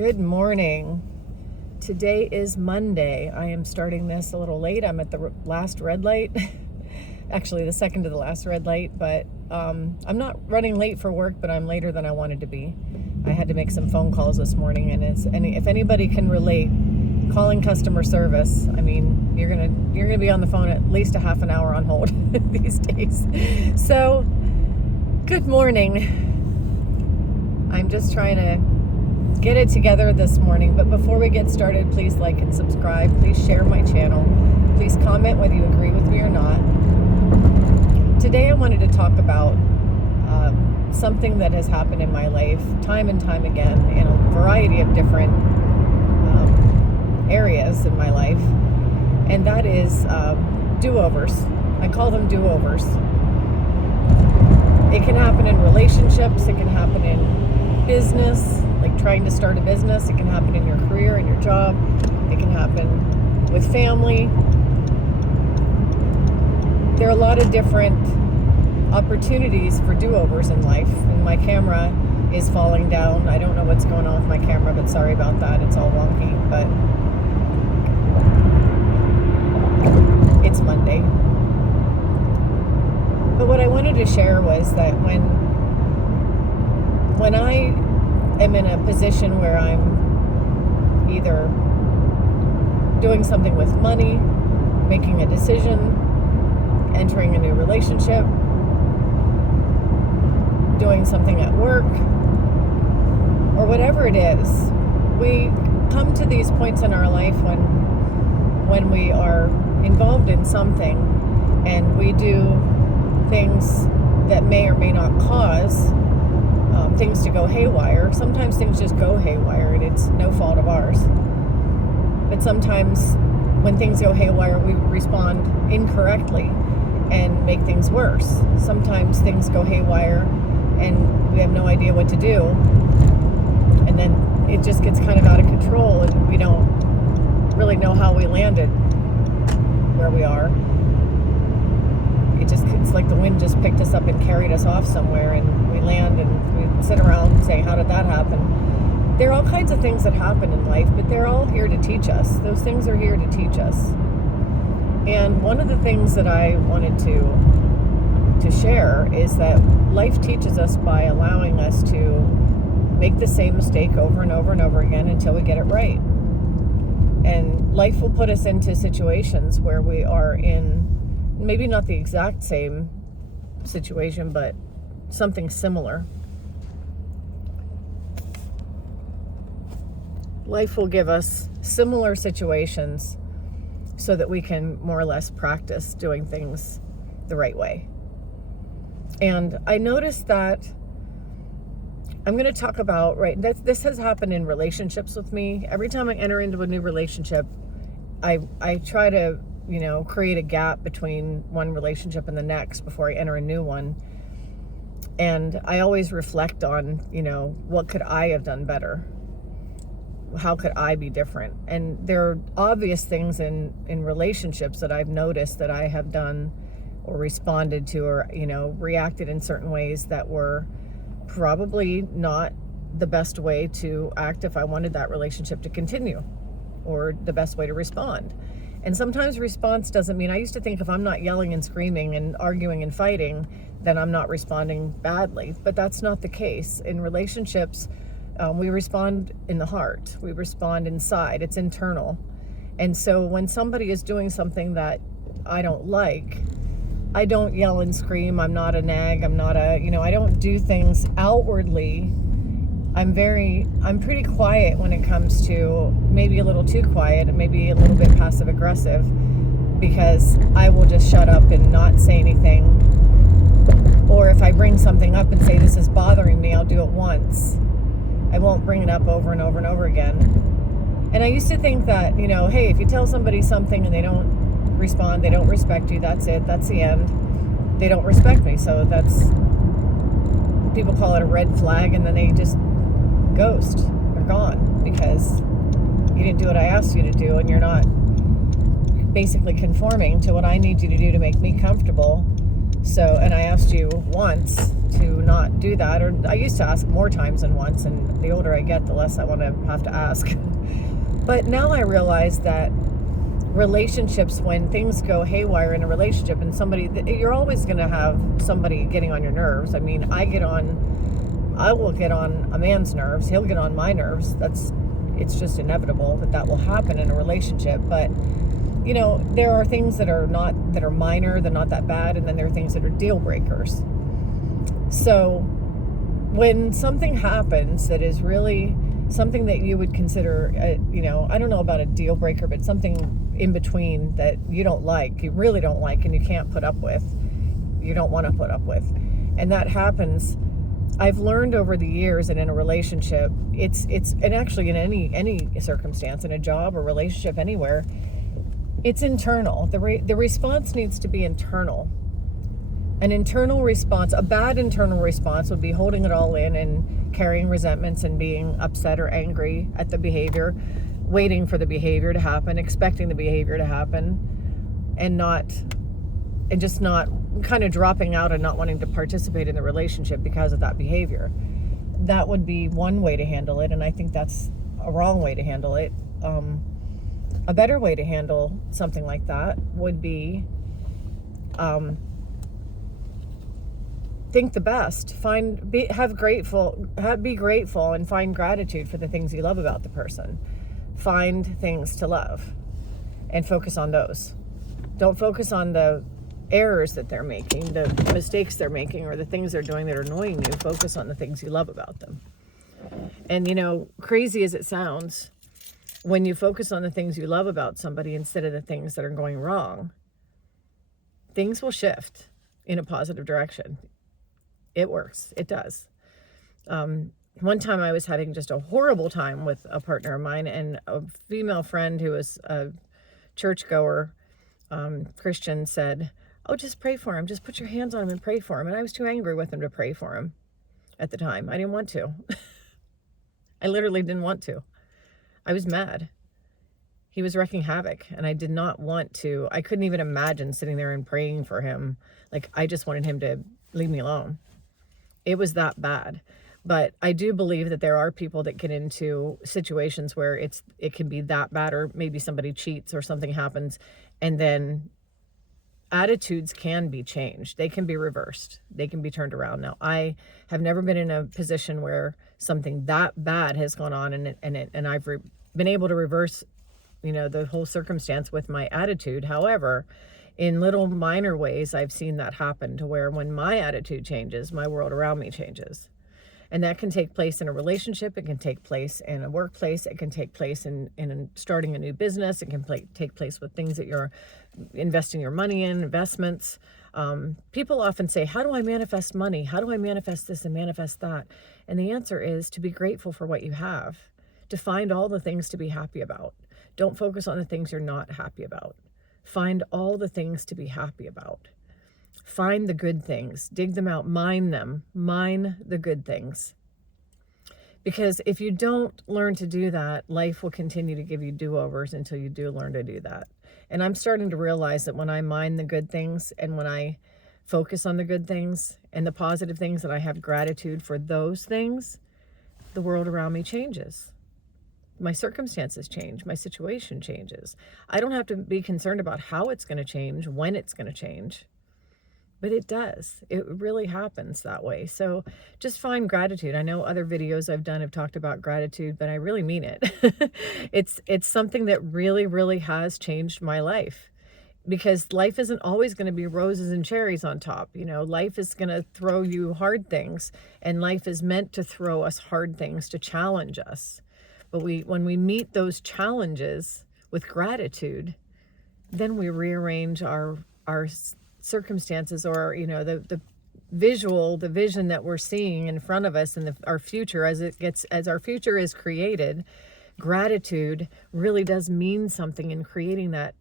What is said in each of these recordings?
Good morning. Today is Monday. I am starting this a little late. I'm at the last red light. Actually, the second to the last red light, but I'm not running late for work, but I'm later than I wanted to be. I had to make some phone calls this morning, and if anybody can relate, calling customer service, I mean, you're gonna be on the phone at least a half an hour on hold these days. So, good morning. I'm just trying to get it together this morning, but before we get started, please like and subscribe. Please share my channel. Please comment whether you agree with me or not. Today I wanted to talk about something that has happened in my life time and time again in a variety of different areas in my life, and that is do-overs. I call them do-overs. It can happen in relationships, it can happen in business, like trying to start a business. It can happen in your career, in your job. It can happen with family. There are a lot of different opportunities for do-overs in life. And my camera is falling down. I don't know what's going on with my camera, but sorry about that. It's all wonky, but it's Monday. But what I wanted to share was that when I am in a position where I'm either doing something with money, making a decision, entering a new relationship, doing something at work, or whatever it is, we come to these points in our life when we are involved in something and we do things that may or may not cause things to go haywire. Sometimes things just go haywire and it's no fault of ours. But sometimes when things go haywire, we respond incorrectly and make things worse. Sometimes things go haywire and we have no idea what to do. And then it just gets kind of out of control and we don't really know how we landed where we are. It's like the wind just picked us up and carried us off somewhere, and we land and we sit around and say, how did that happen? There are all kinds of things that happen in life, but they're all here to teach us. Those things are here to teach us. And one of the things that I wanted to share is that life teaches us by allowing us to make the same mistake over and over and over again until we get it right. And life will put us into situations where we are in maybe not the exact same situation, but something similar. Life will give us similar situations so that we can more or less practice doing things the right way. And I noticed that I'm going to talk about, this has happened in relationships with me. Every time I enter into a new relationship, I try to create a gap between one relationship and the next before I enter a new one. And I always reflect on, what could I have done better? How could I be different? And there are obvious things in relationships that I've noticed that I have done or responded to or, reacted in certain ways that were probably not the best way to act if I wanted that relationship to continue, or the best way to respond. And sometimes response doesn't mean, I used to think if I'm not yelling and screaming and arguing and fighting, then I'm not responding badly. But that's not the case. In relationships, we respond in the heart. We respond inside. It's internal. And so when somebody is doing something that I don't like, I don't yell and scream. I'm not a nag. I'm not I don't do things outwardly. I'm pretty quiet when it comes to, maybe a little too quiet and maybe a little bit passive aggressive, because I will just shut up and not say anything. Or if I bring something up and say this is bothering me, I'll do it once. I won't bring it up over and over and over again. And I used to think that, hey, if you tell somebody something and they don't respond, they don't respect you, that's it, that's the end. They don't respect me, so people call it a red flag, and then they just ghost. They're gone because you didn't do what I asked you to do, and you're not basically conforming to what I need you to do to make me comfortable. So, and I asked you once to not do that, or I used to ask more times than once, and the older I get, the less I want to have to ask. But now I realize that relationships, when things go haywire in a relationship, and you're always going to have somebody getting on your nerves. I mean, I will get on a man's nerves. He'll get on my nerves. It's just inevitable that will happen in a relationship. But there are things that are minor, they're not that bad, and then there are things that are deal breakers. So when something happens that is really something that you would consider, I don't know about a deal breaker, but something in between that you really don't like, and you can't put up with, you don't want to put up with, and that happens. I've learned over the years that in a relationship, and actually in any circumstance, in a job or relationship, anywhere, it's internal. The response needs to be internal. An internal response, a bad internal response, would be holding it all in and carrying resentments and being upset or angry at the behavior, waiting for the behavior to happen, expecting the behavior to happen, and just not kind of dropping out and not wanting to participate in the relationship because of that behavior. That would be one way to handle it, and I think that's a wrong way to handle it. A better way to handle something like that would be think the best. Be grateful and find gratitude for the things you love about the person. Find things to love and focus on those. Don't focus on the errors that they're making, the mistakes they're making, or the things they're doing that are annoying you. Focus on the things you love about them. And crazy as it sounds, when you focus on the things you love about somebody instead of the things that are going wrong, things will shift in a positive direction. It works. It does. One time I was having just a horrible time with a partner of mine, and a female friend who was a churchgoer, Christian, said, "Oh, just pray for him. Just put your hands on him and pray for him." And I was too angry with him to pray for him at the time. I didn't want to. I literally didn't want to. I was mad. He was wreaking havoc, and I did not want to. I couldn't even imagine sitting there and praying for him. I just wanted him to leave me alone. It was that bad. But I do believe that there are people that get into situations where it can be that bad, or maybe somebody cheats or something happens, and then attitudes can be changed. They can be reversed. They can be turned around. Now, I have never been in a position where something that bad has gone on and I've been able to reverse, the whole circumstance with my attitude. However, in little minor ways, I've seen that happen, to where when my attitude changes, my world around me changes. And that can take place in a relationship. It can take place in a workplace. It can take place in starting a new business. It can take place with things that you're investing your money in, investments. People often say, how do I manifest money? How do I manifest this and manifest that? And the answer is to be grateful for what you have, to find all the things to be happy about. Don't focus on the things you're not happy about. Find all the things to be happy about. Find the good things, dig them out, mine them, mine the good things. Because if you don't learn to do that, life will continue to give you do-overs until you do learn to do that. And I'm starting to realize that when I mine the good things, and when I focus on the good things and the positive things, that I have gratitude for those things, the world around me changes. My circumstances change, my situation changes. I don't have to be concerned about how it's going to change, when it's going to change. But it does. It really happens that way. So just find gratitude. I know other videos I've done have talked about gratitude, but I really mean it. It's something that really, really has changed my life, because life isn't always going to be roses and cherries on top. Life is going to throw you hard things, and life is meant to throw us hard things to challenge us. But when we meet those challenges with gratitude, then we rearrange our circumstances, or the vision that we're seeing in front of us, and our future as our future is created. Gratitude really does mean something in creating that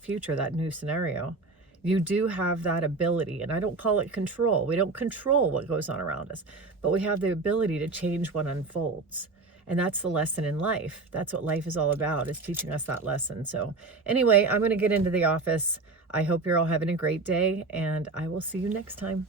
future, that new scenario. You do have that ability, and I don't call it control. We don't control what goes on around us, but we have the ability to change what unfolds. And that's the lesson in life. That's what life is all about, is teaching us that lesson. So anyway, I'm going to get into the office. I hope you're all having a great day, and I will see you next time.